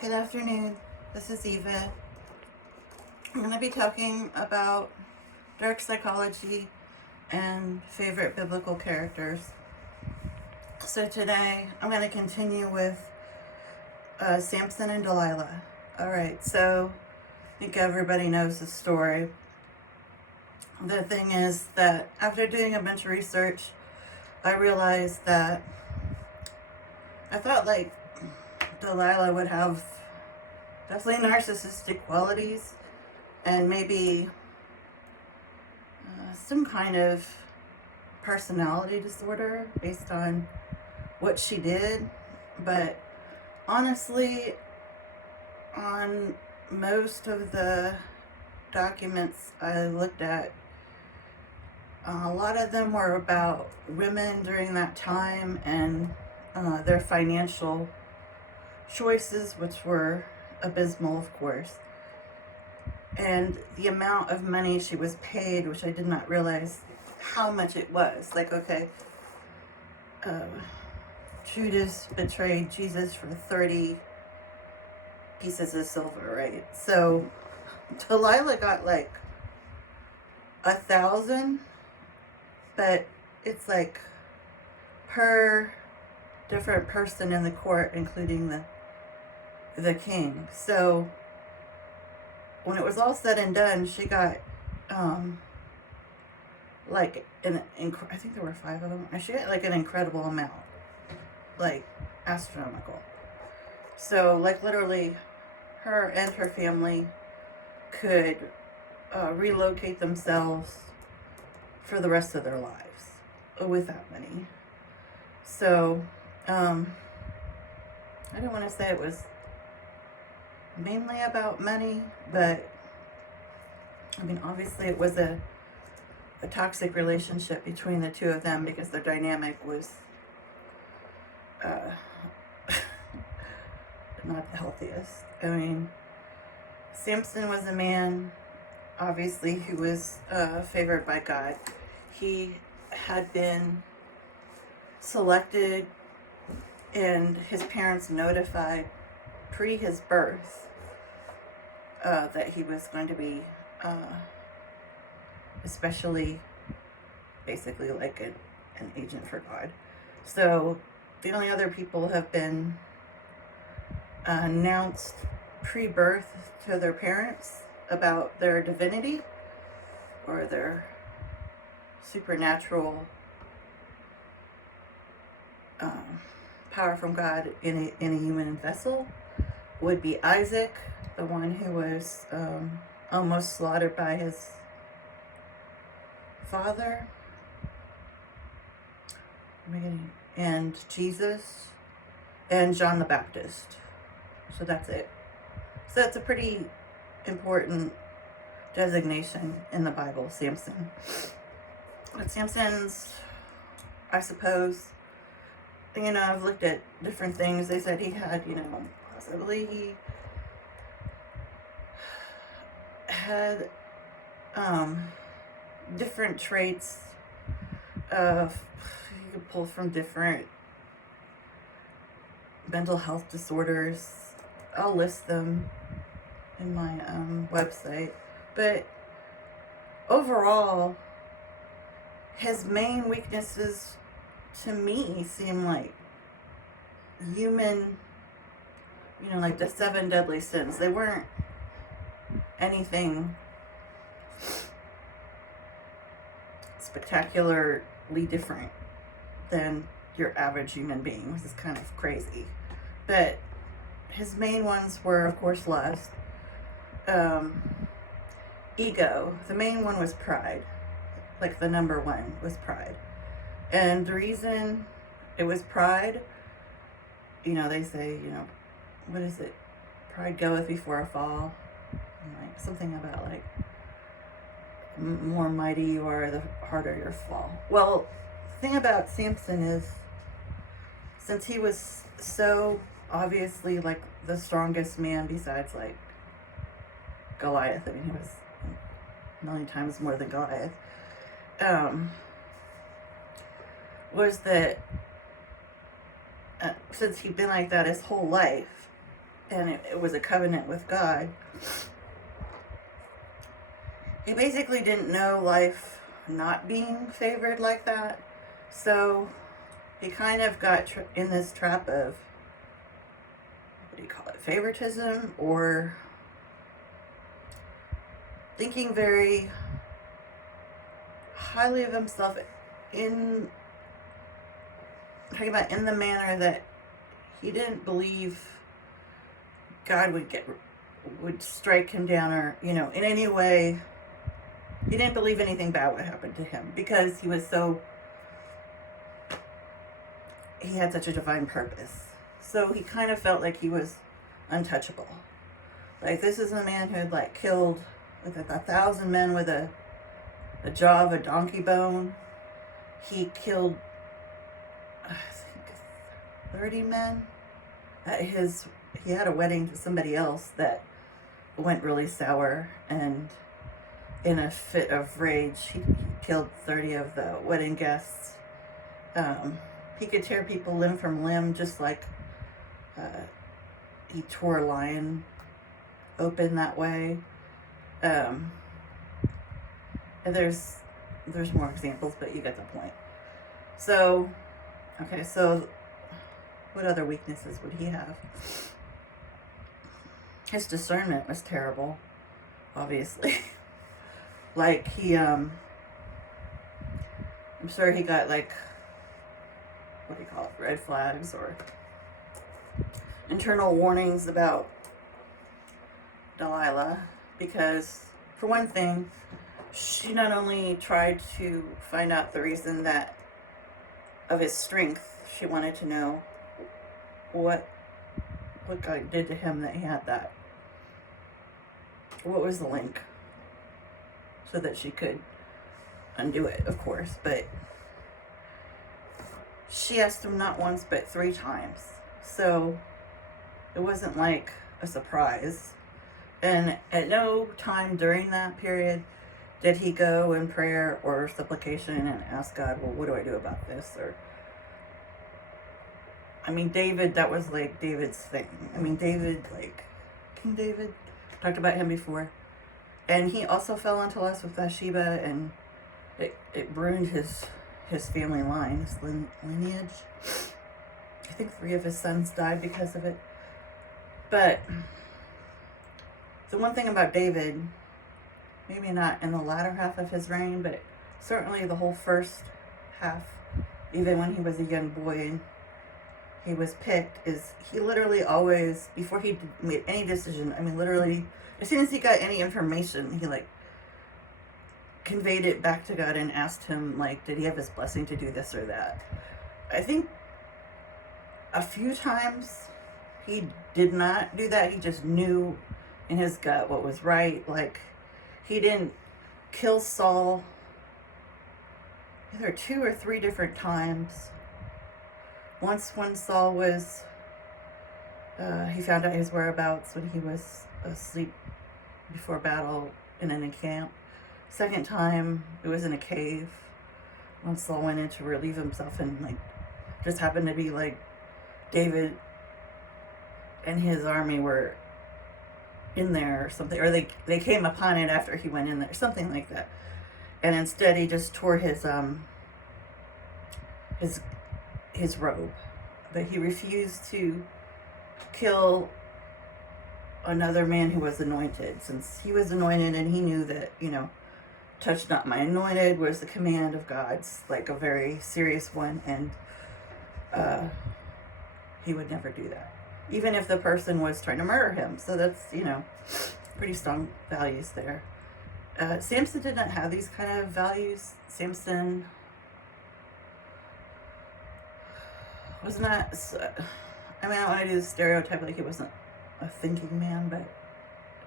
Good afternoon. This is Eva. I'm going to be talking about dark psychology and favorite biblical characters. So today I'm going to continue with Sampson and Delilah. Alright, so I think everybody knows the story. The thing is that after doing a bunch of research, I realized that I thought like Delilah would have definitely narcissistic qualities and maybe some kind of personality disorder based on what she did. But honestly, on most of the documents I looked at, a lot of them were about women during that time and their financial choices, which were abysmal, of course, and the amount of money she was paid, which I did not realize how much it was. Like, okay, Judas betrayed Jesus for 30 pieces of silver, right? So Delilah got like 1,000, but it's like per different person in the court, including the king. So when it was all said and done, she got like I think there were 5 of them. She got like an incredible amount, like astronomical. So like literally, her and her family could relocate themselves for the rest of their lives with that money. So I don't want to say it was mainly about money, but I mean, obviously it was a toxic relationship between the two of them because their dynamic was not the healthiest. I mean, Samson was a man, obviously, who was favored by God. He had been selected and his parents notified pre his birth that he was going to be especially basically like an agent for God. So the only other people have been announced pre-birth to their parents about their divinity or their supernatural power from God in a human vessel would be Isaac, the one who was almost slaughtered by his father, and Jesus, and John the Baptist. So that's it. So it's a pretty important designation in the Bible, Samson. But Samson's, I suppose, I've looked at different things. They said he had, possibly he had different traits of, you could pull from different mental health disorders. I'll list them in my website. But overall, his main weaknesses to me seem like human, like the 7 deadly sins. They weren't anything spectacularly different than your average human being, which is kind of crazy. But his main ones were, of course, lust, ego. The main one was pride. Like the number one was pride. And the reason it was pride, they say, what is it? Pride goeth before a fall. And like something about like more mighty you are, the harder your fall. Well, the thing about Samson is, since he was so obviously like the strongest man besides like Goliath, I mean, he was a million times more than Goliath, was that since he'd been like that his whole life, and it was a covenant with God. He basically didn't know life not being favored like that. So he kind of got in this trap of, what do you call it, favoritism, or thinking very highly of himself in the manner that he didn't believe God would strike him down, or, in any way. He didn't believe anything bad would happen to him because he had such a divine purpose. So he kind of felt like he was untouchable. Like, this is a man who had killed 1,000 men with a jaw of a donkey bone. He killed, I think, 30 men. He had a wedding to somebody else that went really sour, and in a fit of rage, he killed 30 of the wedding guests. He could tear people limb from limb, just like he tore a lion open that way. And there's more examples, but you get the point. So what other weaknesses would he have? His discernment was terrible, obviously. I'm sure he got what do you call it, red flags or internal warnings about Delilah, because for one thing, she not only tried to find out the reason of his strength, she wanted to know what God did to him that he had that. What was the link? So that she could undo it, of course. But she asked him not once, but 3 times. So it wasn't like a surprise. And at no time during that period did he go in prayer or supplication and ask God, well, what do I do about this? Or, David, that was David's thing. King David, talked about him before. And he also fell into lust with Bathsheba, and it ruined his family line, his lineage. I think 3 of his sons died because of it. But the one thing about David, maybe not in the latter half of his reign, but certainly the whole first half, even when he was a young boy and he was picked, is he literally always, before he made any decision, literally, as soon as he got any information, he conveyed it back to God and asked him, did he have his blessing to do this or that? I think a few times he did not do that. He just knew in his gut what was right. He didn't kill Saul either 2 or 3 different times. Once when Saul was, he found out his whereabouts when he was asleep before battle in a camp. Second time, it was in a cave when Saul went in to relieve himself, and just happened to be David and his army were in there or something, or they came upon it after he went in there, something like that. And instead he just tore his robe. But he refused to kill another man who was anointed, since he was anointed, and he knew that, touch not my anointed was the command of God's, a very serious one, and he would never do that, even if the person was trying to murder him. So that's, pretty strong values there. Samson did not have these kind of values. Samson was not, I don't want to do the stereotype he wasn't a thinking man, but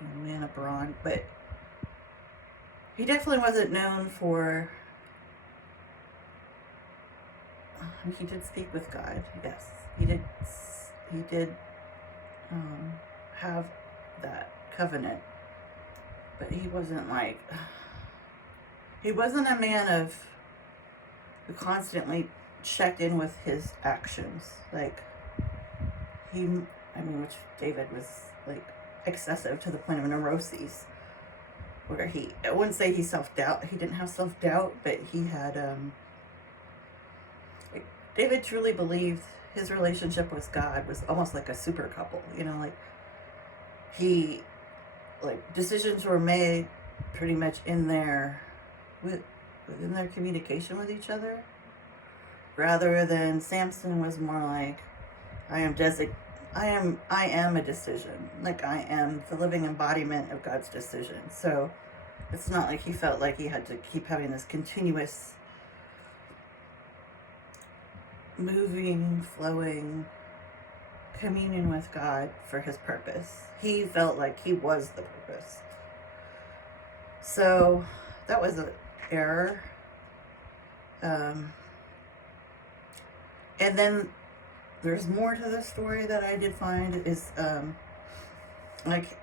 a man of brawn, but he definitely wasn't known for, he did speak with God, yes, he did have that covenant, but he wasn't he wasn't a man who constantly checked in with his actions. I mean, which David was like excessive to the point of neuroses, where I wouldn't say he self-doubt, he didn't have self-doubt, but he had, like, David truly believed his relationship with God was almost like a super couple, you know, like, decisions were made pretty much within their communication with each other, rather than Samson was more like, I am a decision. Like, I am the living embodiment of God's decision. So it's not like he felt like he had to keep having this continuous moving, flowing communion with God for his purpose. He felt like he was the purpose. So that was an error. And then there's more to the story that I did find is, like,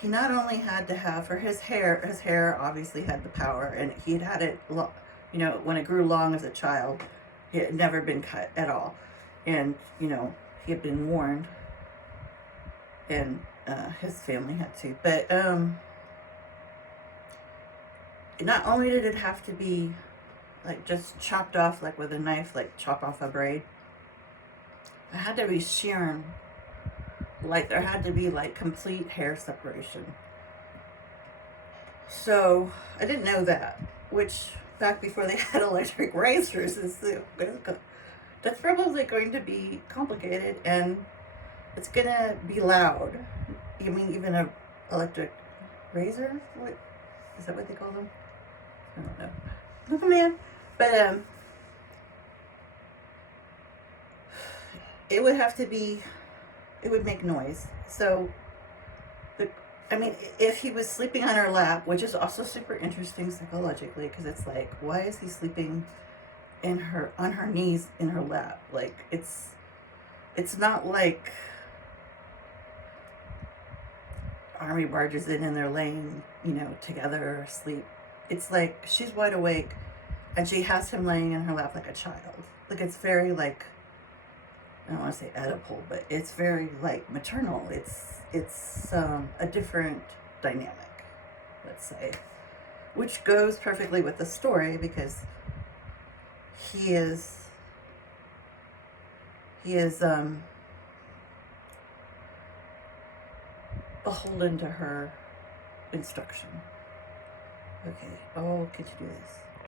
he not only had to have, for his hair obviously had the power, and he had it, when it grew long as a child, it had never been cut at all. And, he had been warned, and his family had to. But not only did it have to be, like, just chopped off, like with a knife, like chop off a braid, it had to be sheared. Like, there had to be, like, complete hair separation. So I didn't know that, which back before they had electric razors, that's probably going to be complicated, and it's gonna be loud. You mean even a electric razor? What is that? What they call them? I don't know. Oh man, but it would have to be. It would make noise. So, if he was sleeping on her lap, which is also super interesting psychologically, because it's like, why is he sleeping on her knees in her lap? Like, it's not like army barges in and they're laying, together asleep. It's like she's wide awake and she has him laying in her lap like a child. Like, it's very, like, I don't want to say Oedipal, but it's very, like, maternal. It's a different dynamic, let's say, which goes perfectly with the story, because he is beholden to her instruction. Okay, I'll continue this.